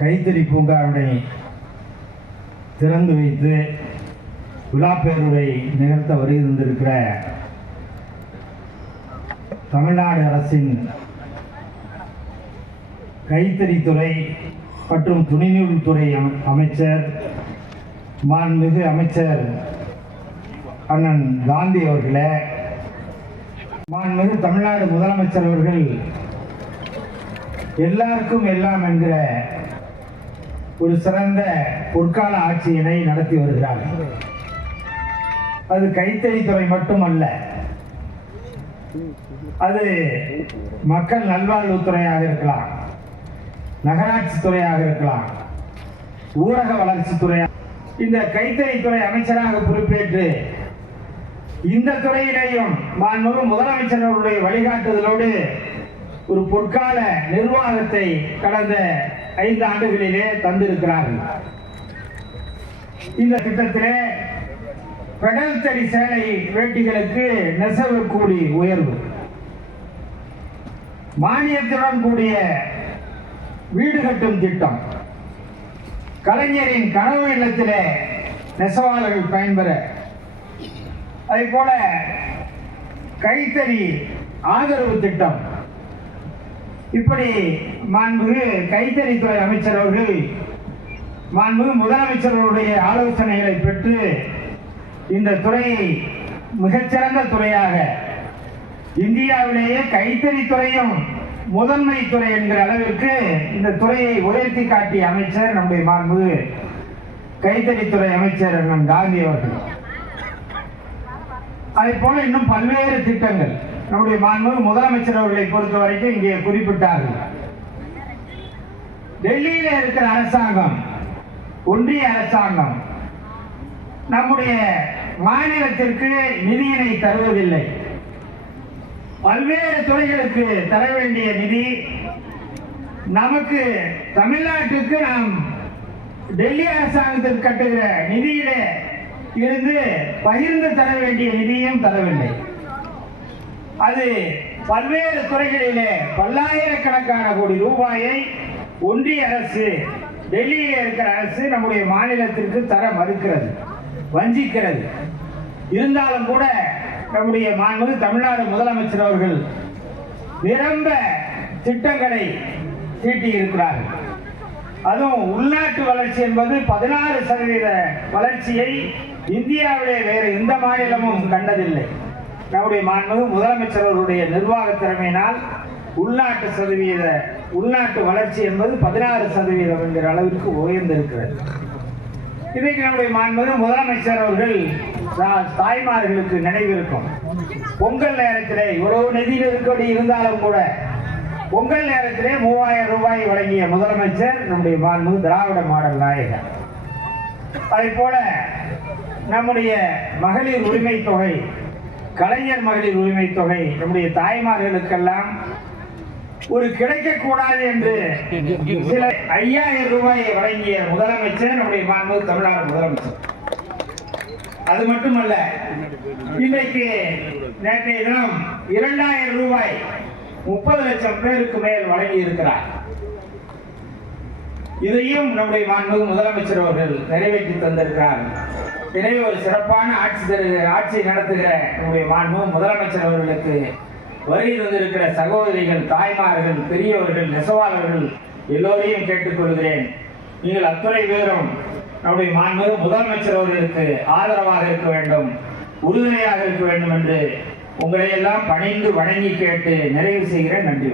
கைத்தறி பூங்காவினை திறந்து வைத்து விழாப்பேருரை நிகழ்த்த வருகின்றிருக்கிற தமிழ்நாடு அரசின் கைத்தறித்துறை மற்றும் துணிநூல் துறை அமைச்சர் மாண்புமிகு அமைச்சர் அண்ணன் காந்தி அவர்களே, மாண்புமிகு தமிழ்நாடு முதலமைச்சர் அவர்கள் எல்லாருக்கும் எல்லாம் என்கிற ஒரு சிறந்த பொற்கால ஆட்சியினை நடத்தி வருகிறார். அது கைத்தறித்துறை மட்டுமல்ல, அது மக்கள் நல்வாழ்வுத்துறையாக இருக்கலாம், நகராட்சி துறையாக இருக்கலாம், ஊரக வளர்ச்சித்துறை. இந்த கைத்தறித்துறை அமைச்சராக பொறுப்பேற்று இந்த துறையிலேயும் மாண்புமிகு முதலமைச்சர் அவருடைய வழிகாட்டுதலோடு ஒரு பொற்கால நிர்வாகத்தை கடந்த 5 ஆண்டுகளிலே தந்திருக்கிறார்கள். இந்த திட்டத்திலே பெடல் தறி சேலை வேட்டிகளுக்கு நெசவு கூலி உயர்வு, மானியத்துடன் கூடிய வீடு கட்டும் திட்டம், கலைஞரின் கனவு இல்லத்திலே நெசவாளர்கள் பயன்பெற, அதே போல கைத்தறி ஆதரவு திட்டம், இப்படி மாண்புமிகு கைத்தறித்துறை அமைச்சர் அவர்கள் மாண்புமிகு முதலமைச்சர்களுடைய ஆலோசனைகளை பெற்று இந்த துறையை மிகச்சிறந்த துறையாக, இந்தியாவிலேயே கைத்தறித்துறையும் முதன்மை துறை என்கிற அளவிற்கு இந்த துறையை உயர்த்தி காட்டிய அமைச்சர் நம்முடைய மாண்புமிகு கைத்தறித்துறை அமைச்சர் அண்ணன் காந்தி அவர்கள். அதே போல இன்னும் பல்வேறு திட்டங்கள் நம்முடைய மாண்புமிகு முதலமைச்சர் அவர்களை பொறுத்த வரைக்கும் இங்கே குறிப்பிட்டார்கள். டெல்லியில இருக்கிற அரசாங்கம், ஒன்றிய அரசாங்கம் நம்முடைய மாநிலத்திற்கு நிதியினை தருவதில்லை. பல்வேறு துறைகளுக்கு தர வேண்டிய நிதி நமக்கு தமிழ்நாட்டுக்கு நாம் டெல்லி அரசாங்கத்திற்கு கட்டுகிற நிதியிலே இருந்து பகிர்ந்து தர வேண்டிய நிதியும் தரவில்லை. அது பல்வேறு துறைகளிலே பல்லாயிரக்கணக்கான கோடி ரூபாயை ஒன்றிய அரசு, டெல்லியில் இருக்கிற அரசு நம்முடைய மாநிலத்திற்கு தர மறுக்கிறது, வஞ்சிக்கிறது. இருந்தாலும் கூட நம்முடைய மாண்புமிகு தமிழ்நாடு முதலமைச்சர் அவர்கள் நிரம்ப திட்டங்களை தீட்டி இருக்கிறார்கள். அதுவும் உள்நாட்டு வளர்ச்சி என்பது 16% வளர்ச்சியை வளர்ச்சியை வேறு எந்த மாநிலமும் கண்டதில்லை. நம்முடைய மாண்புமிகு முதலமைச்சர் அவருடைய நிர்வாக திறமையினால் உள்நாட்டு வளர்ச்சி என்பது 16% என்கிற அளவிற்கு உயர்ந்திருக்கிறது. இன்றைக்கு நம்முடைய மாண்புமிகு முதலமைச்சர் அவர்கள் தாய்மார்களுக்கு நினைவிருக்கும். பொங்கல் நேரத்திலே இவ்வளவு நிதி நெருக்கடி இருந்தாலும் கூட பொங்கல் நேரத்திலே 3000 ரூபாய் வழங்கிய முதலமைச்சர் நம்முடைய மாண்புமிகு திராவிட மாடல் நாயகர். அதே போல நம்முடைய மகளிர் உரிமை தொகை, கலைஞர் மகளிர் உரிமை தொகை நம்முடைய தாய்மார்களுக்கெல்லாம் ஒரு கிடைக்கக்கூடாது என்று சில 5000 ரூபாயை வழங்கிய முதலமைச்சர் நம்முடைய மாண்புமிகு தமிழ்நாடு முதலமைச்சர். அது மட்டுமல்ல, இன்றைக்கு நேற்றைய தினம் 2000 ரூபாய் 30 லட்சம் பேருக்கு மேல் வழங்கி இருக்கிறார். இதையும் நம்முடைய மாண்புமிகு முதலமைச்சர் அவர்கள் நிறைவேற்றி தந்திருக்கிறார். எனவே ஒரு சிறப்பான ஆட்சி நடத்துகிற நம்முடைய மாண்புமிகு முதலமைச்சர் அவர்களுக்கு வருகை தந்திருக்கிற சகோதரிகள், தாய்மார்கள், பெரியவர்கள், நெசவாளர்கள் எல்லோரையும் கேட்டுக்கொள்கிறேன். நீங்கள் அத்துணை பேரும் நம்முடைய மாண்புமிகு முதலமைச்சர் அவர்களுக்கு ஆதரவாக இருக்க வேண்டும், உறுதுணையாக இருக்க வேண்டும் என்று உங்களை எல்லாம் பணிந்து வணங்கி கேட்டு நிறைவு செய்கிறேன். நன்றி.